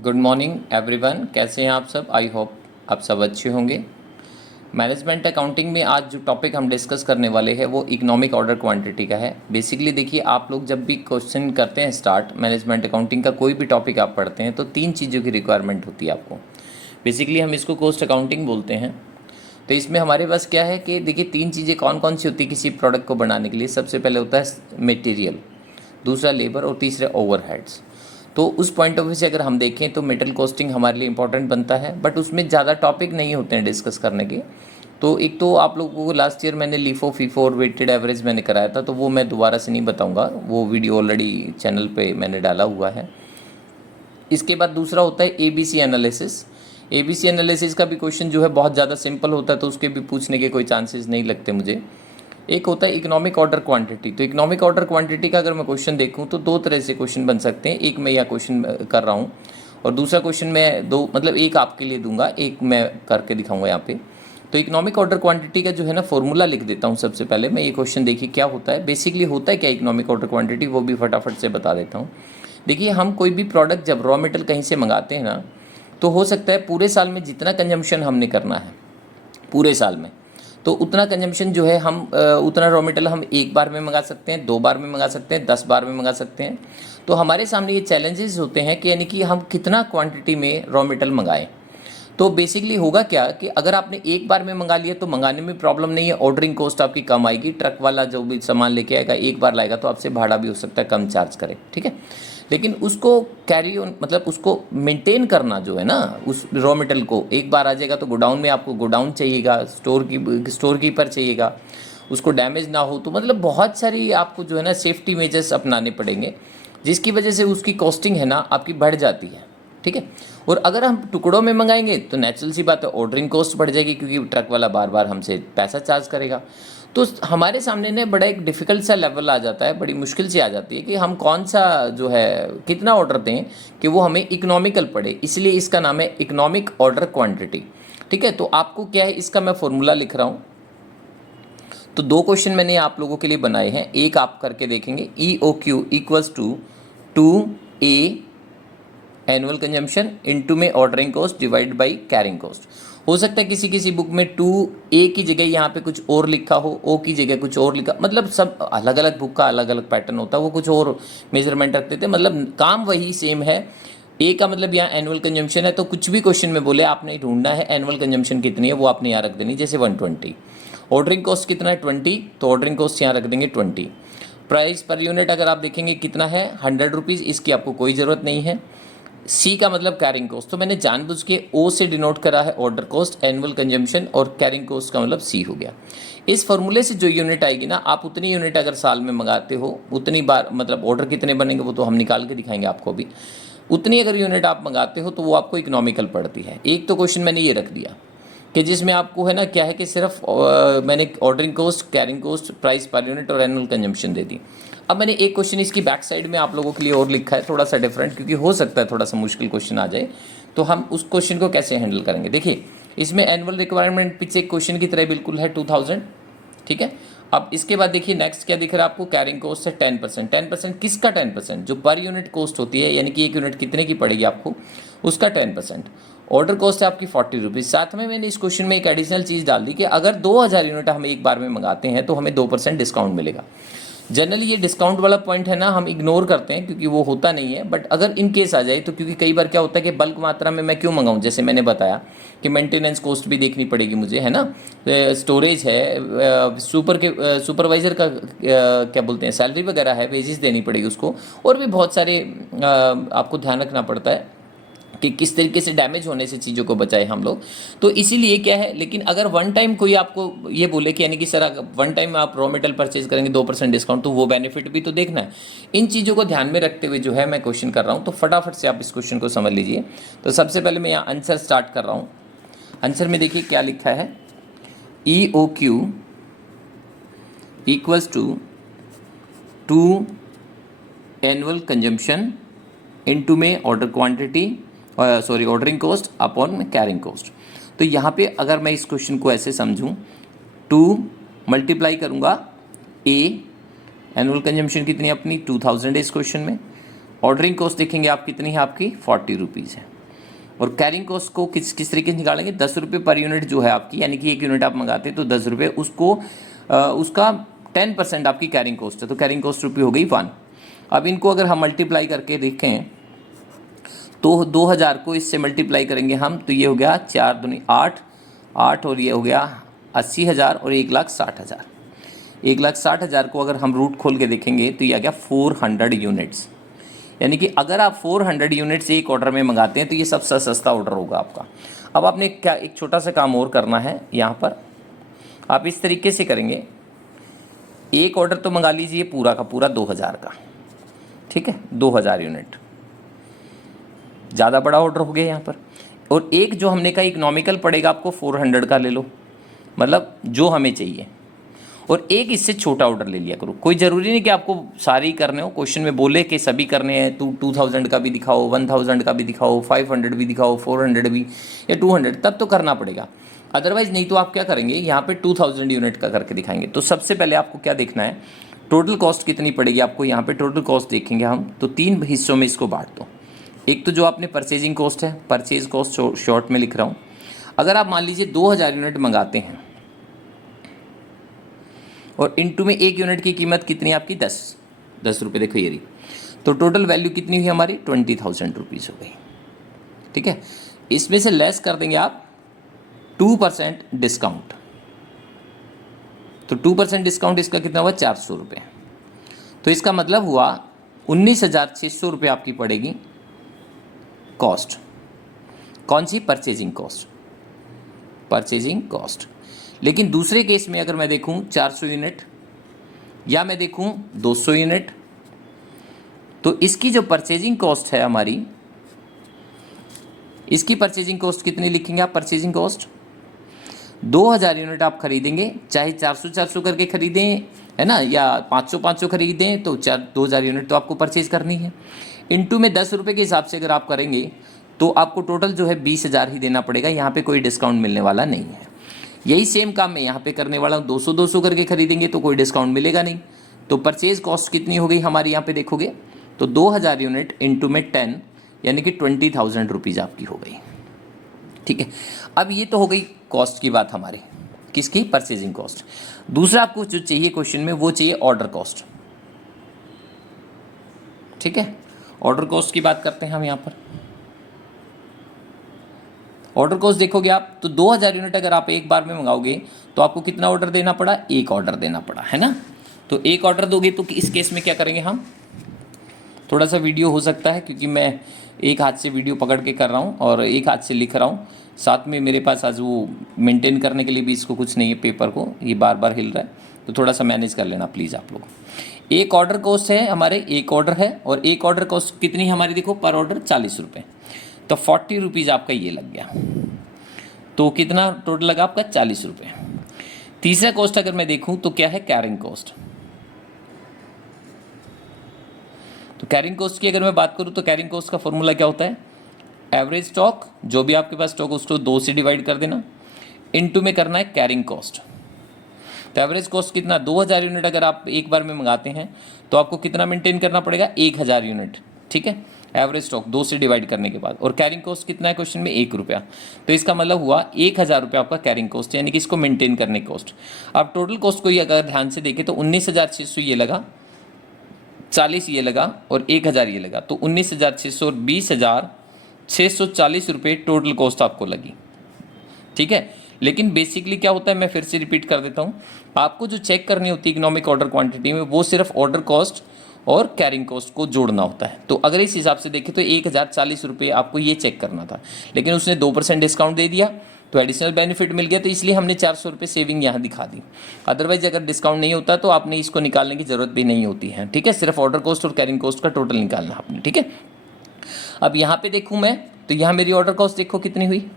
Good morning everyone, कैसे हैं आप सब। आई होप आप सब अच्छे होंगे। मैनेजमेंट अकाउंटिंग में आज जो टॉपिक हम डिस्कस करने वाले हैं वो इकोनॉमिक ऑर्डर क्वांटिटी का है। बेसिकली देखिए, आप लोग जब भी क्वेश्चन करते हैं स्टार्ट मैनेजमेंट अकाउंटिंग का, कोई भी टॉपिक आप पढ़ते हैं तो तीन चीज़ों की रिक्वायरमेंट होती है आपको। बेसिकली हम इसको कॉस्ट अकाउंटिंग बोलते हैं। तो इसमें हमारे पास क्या है कि देखिए, तीन चीज़ें कौन कौन सी होती है किसी प्रोडक्ट को बनाने के लिए। सबसे पहले होता है मटेरियल, दूसरा लेबर और तीसरा ओवरहेड्स। तो उस पॉइंट ऑफ व्यू से अगर हम देखें तो मेटल कॉस्टिंग हमारे लिए इंपॉर्टेंट बनता है, बट उसमें ज़्यादा टॉपिक नहीं होते हैं डिस्कस करने के। तो एक तो आप लोगों को लास्ट ईयर मैंने लीफो फीफो और वेटेड एवरेज मैंने कराया था, तो वो मैं दोबारा से नहीं बताऊंगा, वो वीडियो ऑलरेडी चैनल पे मैंने डाला हुआ है। इसके बाद दूसरा होता है एबीसी एनालिसिस। एबीसी एनालिसिस का भी क्वेश्चन जो है बहुत ज़्यादा सिंपल होता है, तो उसके भी पूछने के कोई चांसेस नहीं लगते मुझे। एक होता है इकोनॉमिक ऑर्डर क्वांटिटी। तो इकोनॉमिक ऑर्डर क्वांटिटी का अगर मैं क्वेश्चन देखूं तो दो तरह से क्वेश्चन बन सकते हैं। एक मैं यह क्वेश्चन कर रहा हूं और दूसरा क्वेश्चन मैं दो मतलब एक आपके लिए दूंगा, एक मैं करके दिखाऊंगा यहाँ पे। तो इकोनॉमिक ऑर्डर क्वांटिटी का जो है ना फॉर्मूला लिख देता हूँ सबसे पहले मैं। ये क्वेश्चन देखिए क्या होता है, बेसिकली होता है क्या इकोनॉमिक ऑर्डर क्वांटिटी, वो भी फटाफट से बता देता हूँ। देखिए, हम कोई भी प्रोडक्ट जब रॉ मेटेरियल कहीं से मंगाते हैं ना, तो हो सकता है पूरे साल में जितना कंजम्पशन हमने करना है पूरे साल में, तो उतना कंजम्पशन जो है हम उतना रॉ मटेरियल हम एक बार में मंगा सकते हैं, 2 बार में मंगा सकते हैं, 10 बार में मंगा सकते हैं। तो हमारे सामने ये चैलेंजेस होते हैं कि यानी कि हम कितना क्वांटिटी में रॉ मटेरियल मंगाएं। तो बेसिकली होगा क्या कि अगर आपने एक बार में मंगा लिया तो मंगाने में प्रॉब्लम नहीं है, ऑर्डरिंग कॉस्ट आपकी कम आएगी। ट्रक वाला जो भी सामान लेके आएगा एक बार लाएगा तो आपसे भाड़ा भी हो सकता है कम चार्ज करे, ठीक है। लेकिन उसको कैरी ऑन मतलब उसको मेंटेन करना जो है ना, उस रॉ मटेरियल को एक बार आ जाएगा तो गोडाउन में आपको गोडाउन चाहिएगा, स्टोर कीपर चाहिएगा, उसको डैमेज ना हो। तो मतलब बहुत सारी आपको जो है ना सेफ्टी मेजर्स अपनाने पड़ेंगे, जिसकी वजह से उसकी कॉस्टिंग है ना आपकी बढ़ जाती है, ठीक है। और अगर हम टुकड़ों में मंगाएंगे तो नेचुरल सी बात है ऑर्डरिंग कॉस्ट बढ़ जाएगी, क्योंकि ट्रक वाला बार बार हमसे पैसा चार्ज करेगा। तो हमारे सामने ने बड़ा एक डिफ़िकल्ट सा लेवल आ जाता है, बड़ी मुश्किल से आ जाती है कि हम कौन सा जो है कितना ऑर्डर दें कि वो हमें इकोनॉमिकल पड़े। इसलिए इसका नाम है इकोनॉमिक ऑर्डर क्वांटिटी, ठीक है। तो आपको क्या है, इसका मैं फॉर्मूला लिख रहा हूँ। तो दो क्वेश्चन मैंने आप लोगों के लिए बनाए हैं, एक आप करके देखेंगे। E O Q equals to A annual consumption into में ordering cost divide by carrying cost. हो सकता है किसी किसी बुक में 2A की जगह यहाँ पे कुछ और लिखा हो, O की जगह कुछ और लिखा, मतलब सब अलग अलग बुक का अलग अलग पैटर्न होता है, वो कुछ और मेजरमेंट रखते थे, मतलब काम वही सेम है। ए का मतलब यहाँ एनुअल कंजम्पशन है, तो कुछ भी क्वेश्चन में बोले आपने ढूंढना है एनुअल कंजम्पशन कितनी है, वो आपने यहाँ रख देनी, जैसे 120। ऑर्डरिंग कॉस्ट कितना है 20, तो ऑर्डरिंग कॉस्ट यहाँ रख देंगे 20। प्राइस पर यूनिट अगर आप देखेंगे कितना है 100 रुपीज़, इसकी आपको कोई ज़रूरत नहीं है। सी का मतलब कैरिंग कॉस्ट, तो मैंने जानबूझ के ओ से डिनोट करा है ऑर्डर कॉस्ट, एनुअल कंजम्पशन, और कैरिंग कॉस्ट का मतलब सी हो गया। इस फॉर्मूले से जो यूनिट आएगी ना, आप उतनी यूनिट अगर साल में मंगाते हो उतनी बार, मतलब ऑर्डर कितने बनेंगे वो तो हम निकाल के दिखाएंगे आपको भी, उतनी अगर यूनिट आप मंगाते हो तो वो आपको इकोनॉमिकल पड़ती है। एक तो क्वेश्चन मैंने ये रख दिया कि जिसमें आपको है ना क्या है कि सिर्फ मैंने ordering cost, carrying cost, price per unit और एनुअल कंजम्पशन दे दी। अब मैंने एक क्वेश्चन इसकी बैक साइड में आप लोगों के लिए और लिखा है, थोड़ा सा डिफरेंट, क्योंकि हो सकता है थोड़ा सा मुश्किल क्वेश्चन आ जाए, तो हम उस क्वेश्चन को कैसे हैंडल करेंगे। देखिए, इसमें एनुअल रिक्वायरमेंट पीछे क्वेश्चन की तरह बिल्कुल है 2000, ठीक है। अब इसके बाद देखिए नेक्स्ट क्या दिख रहा है आपको, कैरिंग कॉस्ट है 10%। 10% किसका 10%, जो पर यूनिट कॉस्ट होती है, यानी कि एक यूनिट कितने की पड़ेगी आपको, उसका 10%। ऑर्डर कॉस्ट है आपकी 40 रुपीज़। साथ में मैंने इस क्वेश्चन में एक एडिशनल चीज़ डाल दी कि अगर 2000 यूनिट हम एक बार में मंगाते हैं तो हमें 2% डिस्काउंट मिलेगा। जनरली ये डिस्काउंट वाला पॉइंट है ना हम इग्नोर करते हैं क्योंकि वो होता नहीं है, बट अगर इन केस आ जाए तो, क्योंकि कई बार क्या होता है कि बल्क मात्रा में मैं क्यों मंगाऊं, जैसे मैंने बताया कि मेंटेनेंस कॉस्ट भी देखनी पड़ेगी मुझे, है ना, स्टोरेज है, सुपरवाइज़र का क्या बोलते हैं सैलरी वगैरह है, वेजेस देनी पड़ेगी उसको, और भी बहुत सारे आपको ध्यान रखना पड़ता है कि किस तरीके से डैमेज होने से चीज़ों को बचाए हम लोग। तो इसीलिए क्या है, लेकिन अगर वन टाइम कोई आपको ये बोले कि यानी कि सर अगर वन टाइम आप रॉ मेटल परचेज करेंगे 2% डिस्काउंट, तो वो बेनिफिट भी तो देखना है। इन चीज़ों को ध्यान में रखते हुए जो है मैं क्वेश्चन कर रहा हूँ, तो फटाफट से आप इस क्वेश्चन को समझ लीजिए। तो सबसे पहले मैं यहाँ आंसर स्टार्ट कर रहा हूँ। आंसर में देखिए क्या लिखा है, E O Q equals to annual consumption into में order quantity, ordering cost upon carrying cost. तो यहाँ पे अगर मैं इस क्वेश्चन को ऐसे समझूं, 2 मल्टीप्लाई करूँगा ए, एनुअल कंजम्पशन कितनी अपनी 2000 है इस क्वेश्चन में, ऑर्डरिंग कॉस्ट देखेंगे आप कितनी है, आपकी 40 रुपीज़ है। और कैरिंग कॉस्ट को किस तरीके से निकालेंगे, 10 रुपये पर यूनिट जो है आपकी, यानी कि 1 यूनिट आप मंगाते हैं तो 10 रुपये, उसको उसका 10% आपकी कैरिंग कॉस्ट है, तो कैरिंग कॉस्ट रुपये हो गई 1। अब इनको अगर हम मल्टीप्लाई करके देखें तो 2000 को इससे मल्टीप्लाई करेंगे हम, तो ये हो गया 4 दूनी 8, और ये हो गया 80,000 और 1,60,000। 1,60,000 को अगर हम रूट खोल के देखेंगे तो ये आ गया 400 यूनिट्स। यानी कि अगर आप 400 यूनिट्स एक ऑर्डर में मंगाते हैं तो ये सबसे सस्ता ऑर्डर होगा आपका। अब आपने क्या एक छोटा सा काम और करना है, यहाँ पर आप इस तरीके से करेंगे, एक ऑर्डर तो मंगा लीजिए पूरा का पूरा 2000 का, ठीक है, 2000 यूनिट, ज़्यादा बड़ा ऑर्डर हो गया यहाँ पर। और एक जो हमने कहा इकोनॉमिकल पड़ेगा आपको 400 का ले लो, मतलब जो हमें चाहिए, और एक इससे छोटा ऑर्डर ले लिया करो। कोई ज़रूरी नहीं कि आपको सारे ही करने हो, क्वेश्चन में बोले कि सभी करने हैं, 2000 का भी दिखाओ, 1000 का भी दिखाओ, 500 भी दिखाओ, 400 भी या 200, तब तो करना पड़ेगा। अदरवाइज़ नहीं तो आप क्या करेंगे, यहाँ पे 2000 यूनिट का करके दिखाएंगे। तो सबसे पहले आपको क्या देखना है, टोटल कॉस्ट कितनी पड़ेगी आपको। यहाँ पे टोटल कॉस्ट देखेंगे हम, तो 3 हिस्सों में इसको बांट दो। एक तो जो आपने परचेजिंग कॉस्ट है, परचेज कॉस्ट शॉर्ट में लिख रहा हूँ। अगर आप मान लीजिए 2000 यूनिट मंगाते हैं और इनटू में 1 यूनिट की कीमत कितनी है आपकी, 10 रुपये, देखो ये रही, तो टोटल वैल्यू कितनी हुई हमारी, 20,000 रुपीज़ हो गई, ठीक है। इसमें से लेस कर देंगे आप 2% डिस्काउंट, तो 2% डिस्काउंट इसका कितना हुआ, 400 रुपये। तो इसका मतलब हुआ 19,600 रुपये आपकी पड़ेगी कॉस्ट। कौन सी, परचेजिंग कॉस्ट, परचेजिंग कॉस्ट। लेकिन दूसरे केस में अगर मैं देखूं 400 यूनिट या मैं देखूं 200 यूनिट, तो इसकी जो परचेजिंग कॉस्ट है हमारी, इसकी परचेजिंग कॉस्ट कितनी लिखेंगे आप, परचेजिंग कॉस्ट 2000 यूनिट आप खरीदेंगे, चाहे 400 करके खरीदें, है ना, या 500 खरीदें, तो 2000 यूनिट तो आपको परचेज करनी है। इनटू में 10 रुपये के हिसाब से अगर आप करेंगे तो आपको टोटल जो है 20,000 ही देना पड़ेगा, यहाँ पे कोई डिस्काउंट मिलने वाला नहीं है। यही सेम काम मैं यहाँ पे करने वाला हूँ, 200 करके खरीदेंगे तो कोई डिस्काउंट मिलेगा नहीं। तो परचेज कॉस्ट कितनी हो गई हमारी, यहाँ पे देखोगे तो 2000 यूनिट इंटू में 10, यानी कि 20,000 रुपीज़ आपकी हो गई, ठीक है। अब ये तो हो गई कॉस्ट की बात हमारी, किसकी, परचेजिंग कॉस्ट। दूसरा आपको जो चाहिए क्वेश्चन में, वो चाहिए ऑर्डर कॉस्ट, ठीक है। ऑर्डर कॉस्ट की बात करते हैं हम यहाँ पर। ऑर्डर कॉस्ट देखोगे आप तो 2000 यूनिट अगर आप एक बार में मंगाओगे तो आपको कितना ऑर्डर देना पड़ा, एक ऑर्डर देना पड़ा, है ना। तो एक ऑर्डर दोगे तो इस केस में क्या करेंगे हम, थोड़ा सा वीडियो हो सकता है क्योंकि मैं एक हाथ से वीडियो पकड़ के कर रहा हूँ और एक हाथ से लिख रहा हूँ, साथ में मेरे पास आज वो मेंटेन करने के लिए भी इसको कुछ नहीं है, पेपर को ये बार बार हिल रहा है, तो थोड़ा सा मैनेज कर लेना प्लीज़ आप लोग। एक ऑर्डर कॉस्ट है हमारे, एक ऑर्डर है, और एक ऑर्डर कॉस्ट कितनी हमारी, देखो पर ऑर्डर 40 रुपये, तो 40 रुपीज़ आपका ये लग गया, तो कितना टोटल लगा आपका, 40 रुपये। तीसरा कॉस्ट अगर मैं देखूं तो क्या है, कैरिंग कॉस्ट। तो कैरिंग कॉस्ट की अगर मैं बात करूं तो कैरिंग कॉस्ट का फॉर्मूला क्या होता है, एवरेज स्टॉक, जो भी आपके पास स्टॉक उसको 2 से डिवाइड कर देना, इनटू में करना है कैरिंग कॉस्ट। तो एवरेज कॉस्ट कितना, 2000 यूनिट अगर आप एक बार में मंगाते हैं तो आपको कितना मेंटेन करना पड़ेगा, 1000 यूनिट, ठीक है, एवरेज स्टॉक 2 से डिवाइड करने के बाद। और कैरिंग कॉस्ट कितना है क्वेश्चन में, 1 रुपया, तो इसका मतलब हुआ 1000 रुपया आपका कैरिंग कॉस्ट, यानी कि इसको मेंटेन करने की कॉस्ट। अब टोटल कॉस्ट को ही अगर ध्यान से देखें तो 19,600 ये लगा, 40 ये लगा और 1000 ये लगा, तो 19,600 और 20,640 रुपये टोटल कॉस्ट आपको लगी, ठीक है। लेकिन बेसिकली क्या होता है, मैं फिर से रिपीट कर देता हूँ, आपको जो चेक करनी होती है इकोनॉमिक ऑर्डर क्वांटिटी में, वो सिर्फ ऑर्डर कॉस्ट और कैरिंग कॉस्ट को जोड़ना होता है। तो अगर इस हिसाब से देखें तो 1040 रुपये आपको ये चेक करना था, लेकिन उसने 2% डिस्काउंट दे दिया तो एडिशनल बेनिफिट मिल गया, तो इसलिए हमने 400 रुपये सेविंग यहाँ दिखा दी। अदरवाइज अगर डिस्काउंट नहीं होता तो आपने इसको निकालने की ज़रूरत भी नहीं होती है, ठीक है, सिर्फ ऑर्डर कॉस्ट और कैरिंग कॉस्ट का टोटल निकालना आपने, ठीक है। अब यहाँ पे देखूँ मैं तो यहाँ मेरी ऑर्डर कॉस्ट देखो कितनी हुई,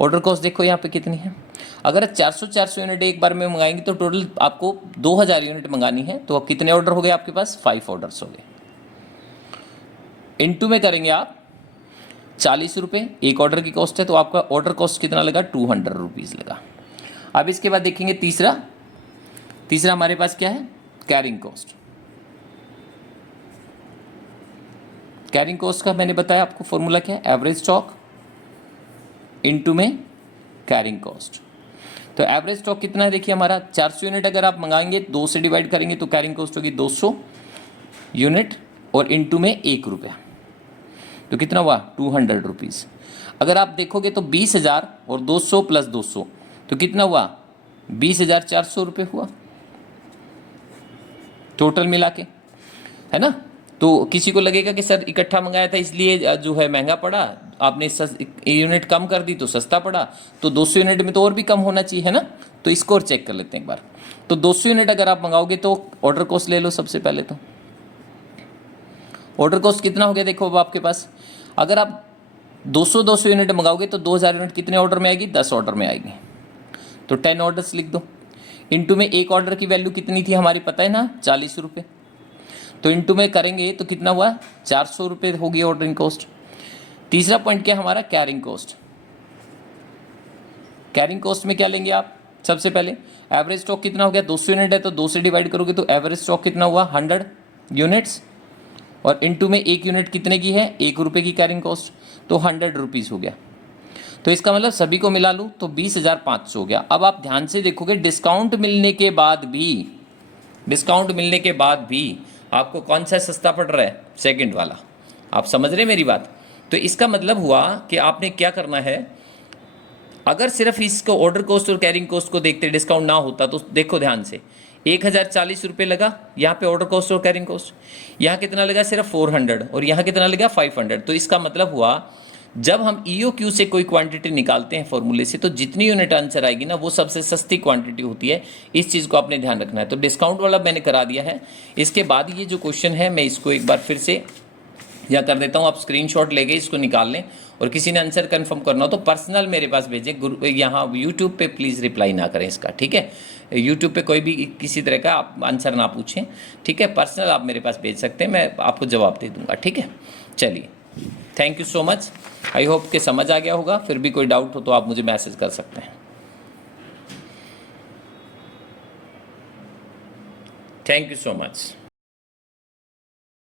ऑर्डर कॉस्ट देखो यहाँ पे कितनी है। अगर 400 यूनिट एक बार में मंगाएंगे तो टोटल आपको 2000 यूनिट मंगानी है, तो अब कितने ऑर्डर हो गए आपके पास, 5 ऑर्डर्स हो गए। इनटू में करेंगे आप 40 रुपये, एक ऑर्डर की कॉस्ट है, तो आपका ऑर्डर कॉस्ट कितना लगा, 200 रुपीज़ लगा। अब इसके बाद देखेंगे तीसरा हमारे पास क्या है, कैरिंग कॉस्ट। कैरिंग कॉस्ट का मैंने बताया आपको फॉर्मूला क्या है, एवरेज स्टॉक इनटू में कैरिंग कॉस्ट। तो एवरेज स्टॉक कितना है देखिए हमारा 400 यूनिट अगर आप मंगाएंगे 2 से डिवाइड करेंगे तो कैरिंग कॉस्ट होगी 200 यूनिट और इनटू में 1 रुपया, तो कितना हुआ 200 रुपीज़। अगर आप देखोगे तो 20,000 और 200 प्लस 200 तो कितना हुआ 20,400 रुपये हुआ टोटल मिला के, है ना। तो किसी को लगेगा कि सर इकट्ठा मंगाया था इसलिए जो है महंगा पड़ा, आपने यूनिट कम कर दी तो सस्ता पड़ा, तो 200 यूनिट में तो और भी कम होना चाहिए, है ना। तो इसको और चेक कर लेते हैं एक बार। तो 200 यूनिट अगर आप मंगाओगे तो ऑर्डर कॉस्ट ले लो सबसे पहले। तो ऑर्डर कॉस्ट कितना हो गया देखो अब आपके पास, अगर आप 200 यूनिट मंगाओगे तो 2000 यूनिट कितने ऑर्डर में आएगी, 10 ऑर्डर में आएगी। तो 10 ऑर्डर्स लिख दो। इनटू में एक ऑर्डर की वैल्यू कितनी थी हमारी पता है ना, 40 रुपये। तो इनटू में करेंगे तो कितना हुआ 400 रुपये होगी ऑर्डरिंग कॉस्ट। तीसरा पॉइंट क्या हमारा, कैरिंग कॉस्ट। कैरिंग कॉस्ट में क्या लेंगे आप, सबसे पहले एवरेज स्टॉक कितना हो गया 200 यूनिट है तो 2 से डिवाइड करोगे तो एवरेज स्टॉक कितना हुआ 100 यूनिट्स, और इनटू में 1 यूनिट कितने की है 1 रुपये की कैरिंग कॉस्ट, तो 100 रुपीज़ हो गया। तो इसका मतलब सभी को मिला लूँ तो 20,500 हो गया। अब आप ध्यान से देखोगे डिस्काउंट मिलने के बाद भी आपको कौन सा सस्ता पड़ रहा है, सेकंड वाला। आप समझ रहे मेरी बात। तो इसका मतलब हुआ कि आपने क्या करना है, अगर सिर्फ इसको ऑर्डर कॉस्ट और कैरिंग कॉस्ट को देखते डिस्काउंट ना होता तो देखो ध्यान से 1,040 रुपये लगा यहाँ पे ऑर्डर कॉस्ट और कैरिंग कॉस्ट, यहाँ कितना लगा सिर्फ 400 और यहाँ कितना लगा 500। तो इसका मतलब हुआ जब हम EOQ से कोई क्वांटिटी निकालते हैं फॉर्मूले से तो जितनी यूनिट आंसर आएगी ना वो सबसे सस्ती क्वांटिटी होती है। इस चीज़ को आपने ध्यान रखना है। तो डिस्काउंट वाला मैंने करा दिया है। इसके बाद ये जो क्वेश्चन है मैं इसको एक बार फिर से या कर देता हूँ, आप स्क्रीनशॉट लेके इसको निकाल लें और किसी ने आंसर कंफर्म करना हो तो पर्सनल मेरे पास भेजें। यहाँ यूट्यूब पे प्लीज़ रिप्लाई ना करें इसका, ठीक है। यूट्यूब पे कोई भी किसी तरह का आप आंसर ना पूछें, ठीक है। पर्सनल आप मेरे पास भेज सकते हैं, मैं आपको जवाब दे दूँगा, ठीक है। चलिए, thank you so much. I hope कि समझ आ गया होगा। फिर भी कोई डाउट हो तो आप मुझे मैसेज कर सकते हैं। Thank you so much.